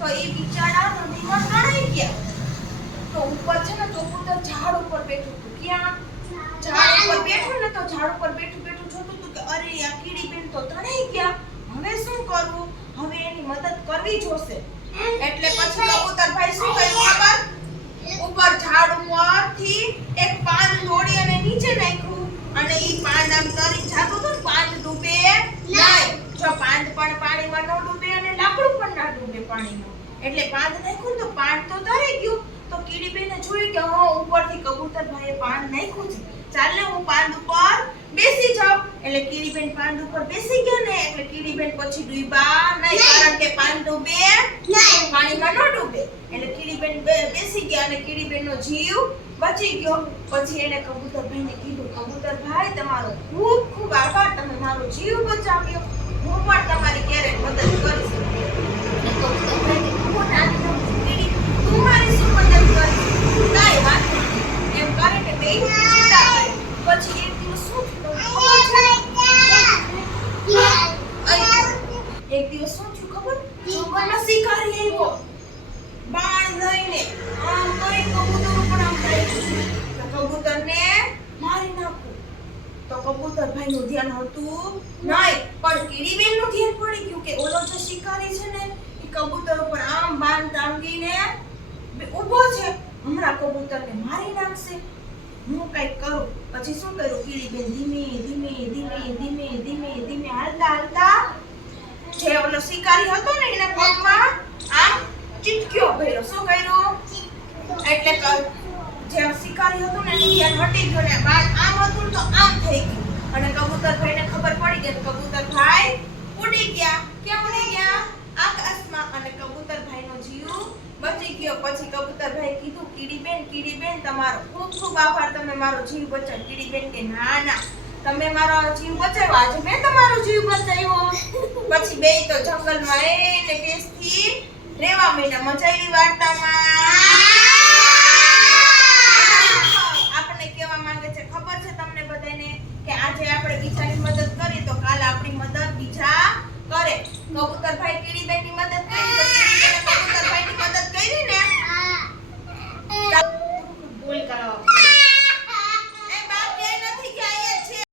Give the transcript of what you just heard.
તો એ બિચારા નદીમાં તણાઈ ગયા. તો ઉપર છે ને કબૂતર ઝાડ ઉપર બેઠું હતું. ક્યાં? ઝાડ ઉપર બેઠું ને તો ઝાડ ઉપર બેઠું જોતું હતું કે અરે આ કીડીબેન તો તણાઈ ગયા. હવે શું કરવું? હવે એની મદદ કરવી જોશે. એટલે પછી કબૂતરભાઈ શું કર્યું ખબર? ઉપર ઝાડ ઉપરથી એક પાન તોડી અને નીચે નાખ્યું અને ઈ પાન આમ તરી જાતું હતું. પાન ડૂબે નહીં. જો પાન પણ પાણીમાં ન ડૂબે અને લાકડું પણ ના ડૂબે પાણીમાં. એટલે પાન નાખ્યું તો પાન તો તરી ગયું. તો કીડીબેને જોયું કે હા ઉપરથી કબૂતરભાઈએ પાન નાખ્યું છે. ચાલ ને હું પાન ઉપર બેસી જાઉં. એટલે કીડીબેન પાન ઉપર બેસી ગયા ને એટલે કીડીબેન પછી ડૂબ્યા નહીં, કારણ કે પાન ડૂબે નહીં, પાણીમાં ન ડૂબે. એટલે કીડીબેન બેસી ગયા અને કીડીબેનનો જીવ બચી ગયો. પછી એને કબૂતરભાઈને કીધું, કબૂતરભાઈ તમારો ખૂબ ખૂબ આભાર, તમે મારો જીવ બચાવ્યો. હું પણ તમારી ક્યારેક મદદ કરીશ. અને કબૂતરભાઈને ખૂબ આનંદ થયો. કીડી તું મારી શું મદદ કરીશ? કાંઈ વાત નહીં. એમ કરીને બે છૂટા કરી. પછી એક દિવસ શું થયું એક દિવસ શું થયું ખબર? જંગલમાં શિકારી આવ્યો બાણ લઈને. આમ કરી કબૂતર ઉપર આમ કર્યું તો કબૂતરને મારી નાખું. તો કબૂતરભાઈનું ધ્યાન હતું નહીં, પણ કીડીબેનનું ધ્યાન પડી ગયું કે ઓલો જે શિકારી છે ને એ કબૂતર ઉપર આમ બાણ ટાંગીને ઊભો છે. હમણાં કબૂતરને મારી નાખશે. હું કઈક કરું. પછી શું કર્યું? કીડીબેન ધીમે ધીમે ધીમે ધીમે ધીમે ધીમે હાલતા હાલતા જે ઓલો શિકારી હતો ને એના પગમાં આમ ચીટક્યો ભર્યો. શું કર્યું? એટલે જે શિકારી હતો ને એનું ધ્યાન હટી ગયું ને બાદ આમ હતું તો આમ થઈ ગયું. અને કબૂતરભાઈને ખબર પડી ગઈ. કબૂતરભાઈ ઉડી ગયા. ક્યાં ઉડી ગયા? આકાશમાં. અને કબૂતરભાઈનો જીવ બચી ગયો. પછી કબૂતરભાઈ કીધું, કીડીબેન તમારો ખૂબ ખૂબ આભાર, તમે મારો જીવ બચાવ્યો. કીડીબેન કે ના ના, તમે મારો જીવ બચાવ્યો, આજે મેં તમારો જીવ બચાવ્યો. પછી બે તો જંગલમાં એને ટેસ્ટથી રહેવા માંડ્યા. મજા આવી વાર્તામાં. આપણે કેવા માંગે છે ખબર છે તમને બધાને કે આજે આપણે બીજાની મદદ કરીએ તો કાલ આપણી મદદ બીજા કરે. કબૂતરભાઈ કીડીબેનની મદદ